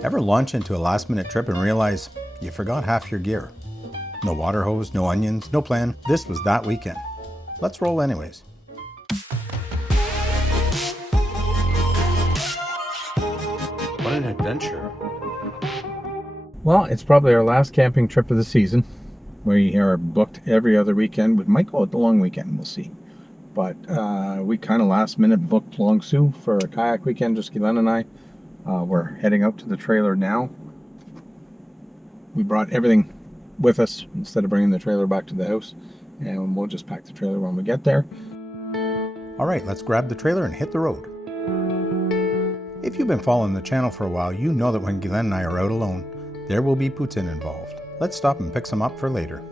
Ever launch into a last-minute trip and realize you forgot half your gear? No water hose, no onions, no plan. This was that weekend. Let's roll anyways. What an adventure. Well, it's probably our last camping trip of the season. We are booked every other weekend. We might go out the long weekend, we'll see. But we kind of last minute booked Long Sault for a kayak weekend, just Guylaine and I. We're heading out to the trailer now. We brought everything with us instead of bringing the trailer back to the house, and we'll just pack the trailer when we get there. All right, let's grab the trailer and hit the road. If you've been following the channel for a while, you know that when Guylaine and I are out alone, there will be poutine involved. Let's stop and pick some up for later.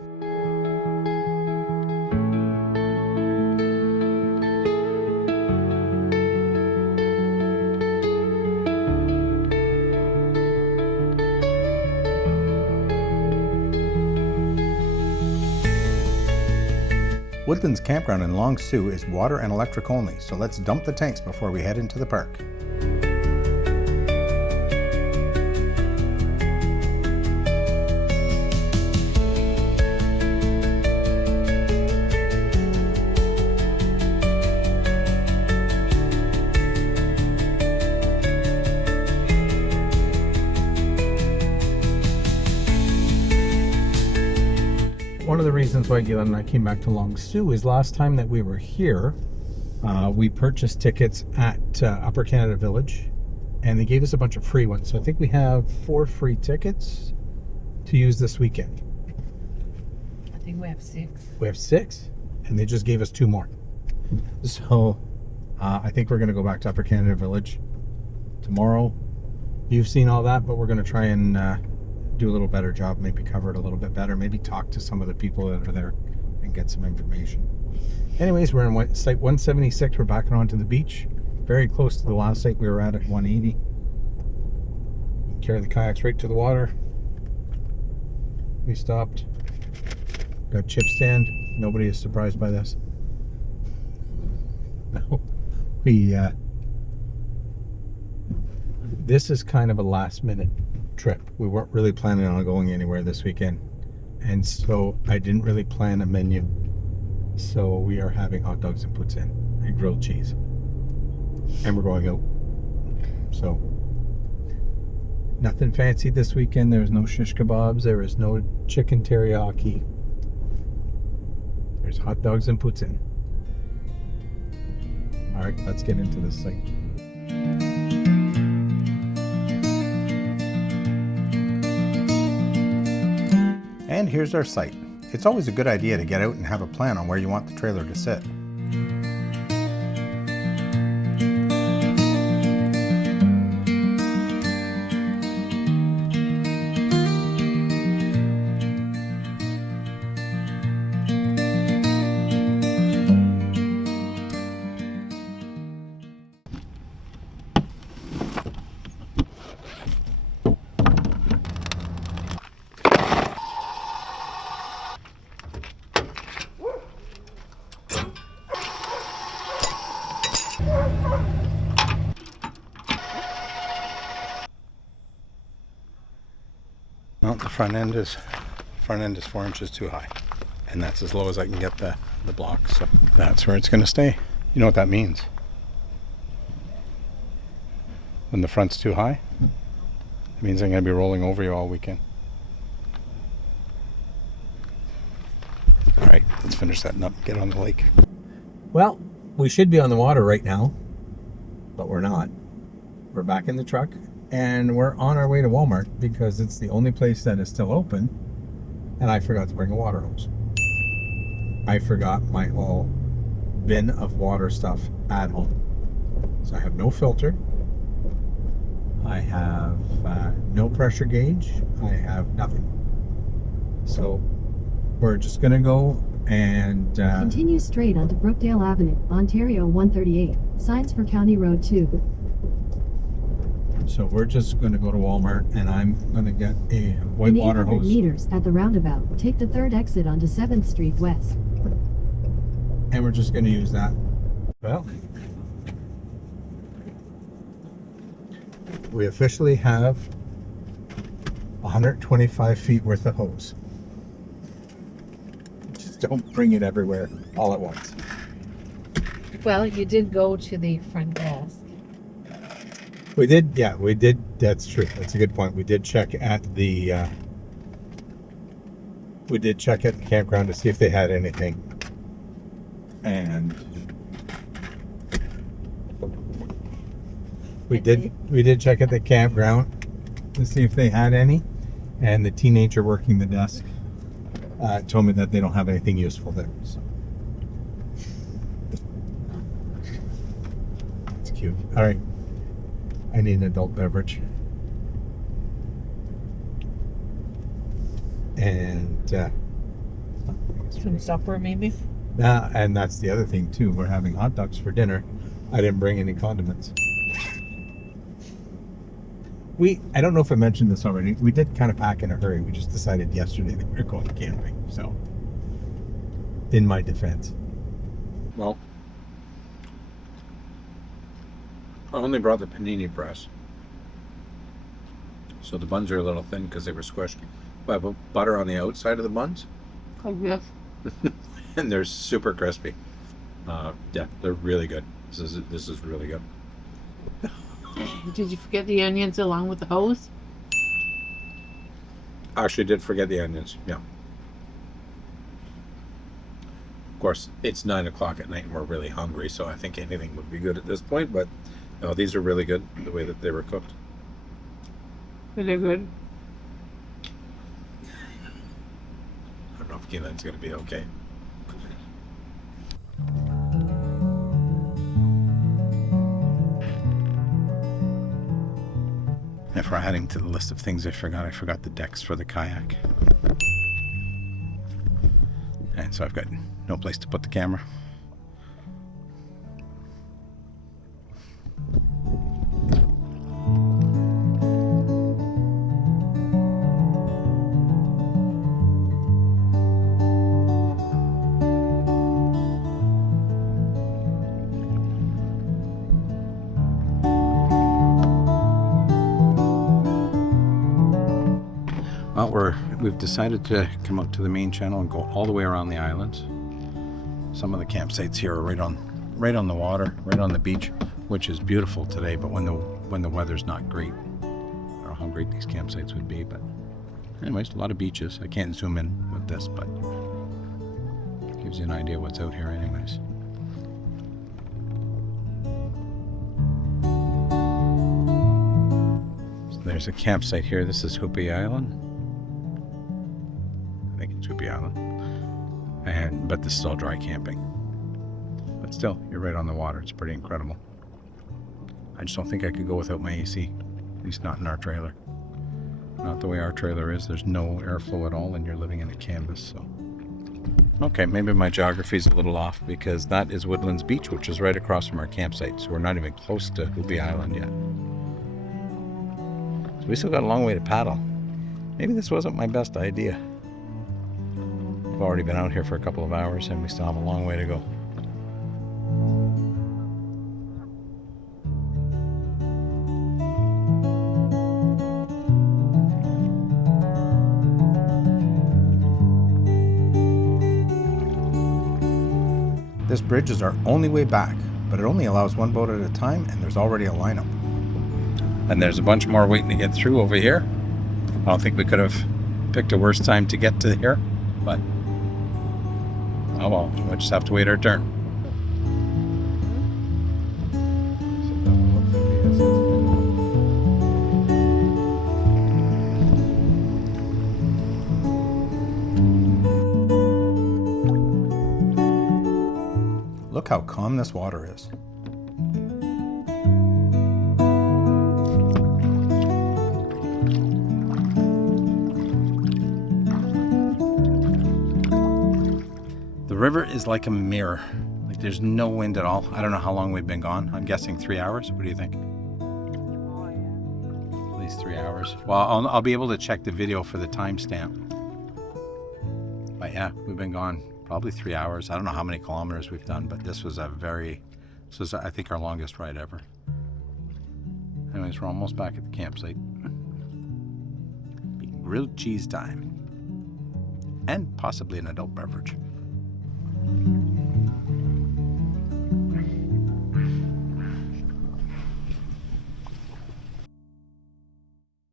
Woodlands Campground in Long Sault is water and electric only, so let's dump the tanks before we head into the park. One of the reasons why Guylaine and I came back to Long Sault is last time that we were here, we purchased tickets at Upper Canada Village, and they gave us a bunch of free ones. So I think we have 4 free tickets to use this weekend. I think we have 6. We have 6, and they just gave us 2 more. So I think we're going to go back to Upper Canada Village tomorrow. You've seen all that, but we're going to try and do a little better job, maybe cover it a little bit better, maybe talk to some of the people that are there and get some information. Anyways, we're in site 176. We're backing onto the beach, very close to the last site we were at 180. Carry the kayaks right to the water. We stopped, got chip stand. Nobody is surprised by this. No, this is kind of a last minute trip. We weren't really planning on going anywhere this weekend, and so I didn't really plan a menu. So we are having hot dogs and poutine and grilled cheese, and we're going out. So nothing fancy this weekend. There was no shish kebabs, there was no chicken teriyaki. There's hot dogs and poutine. All right, let's get into this thing. And here's our site. It's always a good idea to get out and have a plan on where you want the trailer to sit. Well, the front end is 4 inches too high, and that's as low as I can get the block, so that's where it's going to stay. You know what that means? When the front's too high, it means I'm going to be rolling over you all weekend. All right, let's finish setting up and get on the lake. Well, we should be on the water right now, but we're not. We're back in the truck, and we're on our way to Walmart because it's the only place that is still open, and I forgot to bring a water hose. I forgot my whole bin of water stuff at home. So I have no filter. I have no pressure gauge. I have nothing. So we're just gonna go and continue straight onto Brookdale Avenue, Ontario 138. Signs for County Road 2. So we're just going to go to Walmart, and I'm going to get a white water hose. 800 meters at the roundabout, take the 3rd exit onto 7th Street West. And we're just going to use that. Well, we officially have 125 feet worth of hose. Just don't bring it everywhere all at once. Well, you did go to the front desk. We did, yeah, we did. That's true. That's a good point. We did check at the campground to see if they had anything, and we did check at the campground to see if they had any, and the teenager working the desk told me that they don't have anything useful there. So it's cute. All right. I need an adult beverage. And Some supper, maybe? and that's the other thing too. We're having hot dogs for dinner. I didn't bring any condiments. I don't know if I mentioned this already. We did kind of pack in a hurry. We just decided yesterday that we were going camping. So, in my defense. Well, I only brought the panini press. So the buns are a little thin because they were squished. But I put butter on the outside of the buns. Oh, yes. And they're super crispy. Yeah, they're really good. This is really good. Did you forget the onions along with the hose? I actually did forget the onions. Yeah. Of course, it's 9 o'clock at night and we're really hungry, so I think anything would be good at this point. But no, these are really good the way that they were cooked. Are they good? I don't know if Keelan's going to be okay. If we're adding to the list of things I forgot the decks for the kayak. And so I've got no place to put the camera. Well, we've decided to come out to the main channel and go all the way around the islands. Some of the campsites here are right on the water, right on the beach, which is beautiful today. But when the weather's not great, I don't know how great these campsites would be. But anyways, a lot of beaches. I can't zoom in with this, but it gives you an idea what's out here, anyways. So there's a campsite here. This is Hoopie Island. I think it's Hoopie Island. But this is all dry camping. But still, you're right on the water. It's pretty incredible. I just don't think I could go without my AC. At least not in our trailer. Not the way our trailer is. There's no airflow at all and you're living in a canvas, so. Okay, maybe my geography's a little off because that is Woodlands Beach, which is right across from our campsite. So we're not even close to Hoopie Island yet. So we still got a long way to paddle. Maybe this wasn't my best idea. We've already been out here for a couple of hours and we still have a long way to go. This bridge is our only way back, but it only allows one boat at a time and there's already a lineup. And there's a bunch more waiting to get through over here. I don't think we could have picked a worse time to get to here, but oh well, we'll just have to wait our turn. Look how calm this water is. The river is like a mirror. Like there's no wind at all. I don't know how long we've been gone. I'm guessing 3 hours. What do you think? Oh, yeah. At least 3 hours. Well, I'll be able to check the video for the timestamp. But yeah, we've been gone probably 3 hours. I don't know how many kilometers we've done, but this was I think our longest ride ever. Anyways, we're almost back at the campsite. grilled cheese time. And possibly an adult beverage.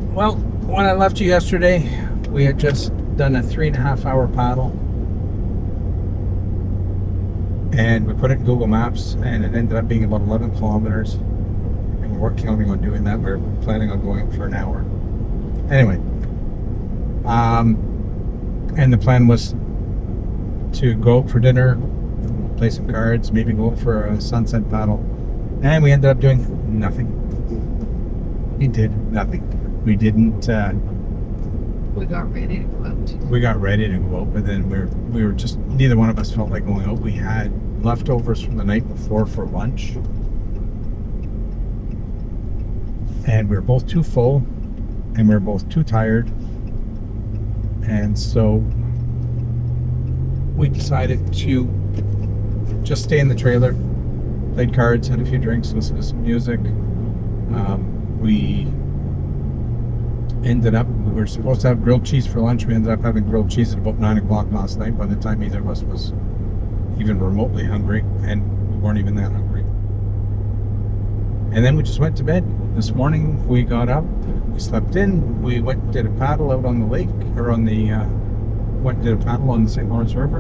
Well, when I left you yesterday, we had just done a 3.5 hour paddle. And we put it in Google Maps, and it ended up being about 11 kilometers. And we weren't counting on doing that. We were planning on going for an hour. Anyway, and the plan was to go out for dinner, play some cards, maybe go out for a sunset paddle. And we ended up doing nothing. We did nothing. We didn't. We got ready to go out. We got ready to go out, but then we were just, neither one of us felt like going out. We had leftovers from the night before for lunch, and we were both too full, and we were both too tired, and so we decided to just stay in the trailer, played cards, had a few drinks, listened to some music. We ended up, we were supposed to have grilled cheese for lunch. We ended up having grilled cheese at about 9 o'clock last night, by the time either of us was even remotely hungry, and we weren't even that hungry. And then we just went to bed. This morning we got up, we slept in, we went and did a paddle out on the lake, or on the, went and did a paddle on the St. Lawrence River.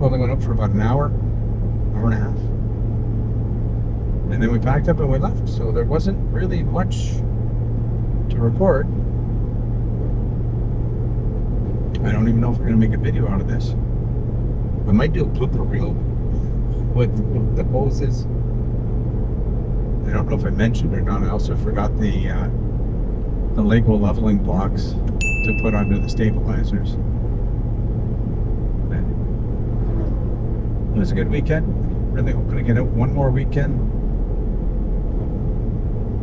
Only went up for about an hour and a half. And then we packed up and we left, so there wasn't really much to record. I don't even know if we're going to make a video out of this. We might do a blooper reel with the poses. I don't know if I mentioned or not. I also forgot the Lego leveling blocks to put under the stabilizers. It was a good weekend. Really hoping to get out one more weekend.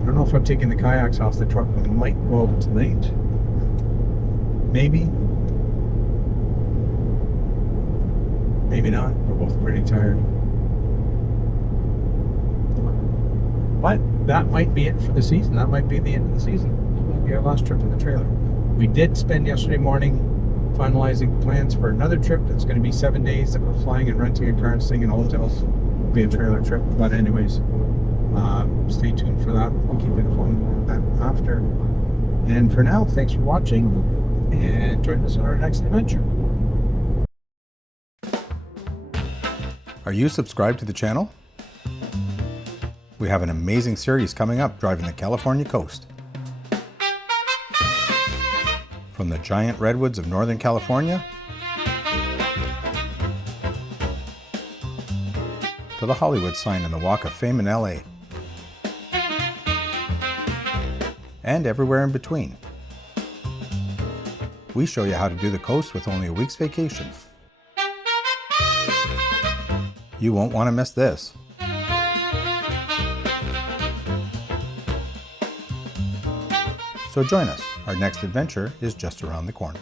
I don't know if I'm taking the kayaks off the truck. We might go out tonight. Maybe. Maybe not. We're both pretty tired. But that might be it for the season. That might be the end of the season. That might be our last trip in the trailer. We did spend yesterday morning finalizing plans for another trip. That's going to be 7 days that we're flying and renting a car and staying in hotels. It'll be a trailer trip. But anyways, stay tuned for that. We'll keep informed more of that after. And for now, thanks for watching, and join us on our next adventure. Are you subscribed to the channel? We have an amazing series coming up driving the California coast. From the giant redwoods of Northern California to the Hollywood sign in the Walk of Fame in LA. And everywhere in between. We show you how to do the coast with only a week's vacation. You won't want to miss this. So join us. Our next adventure is just around the corner.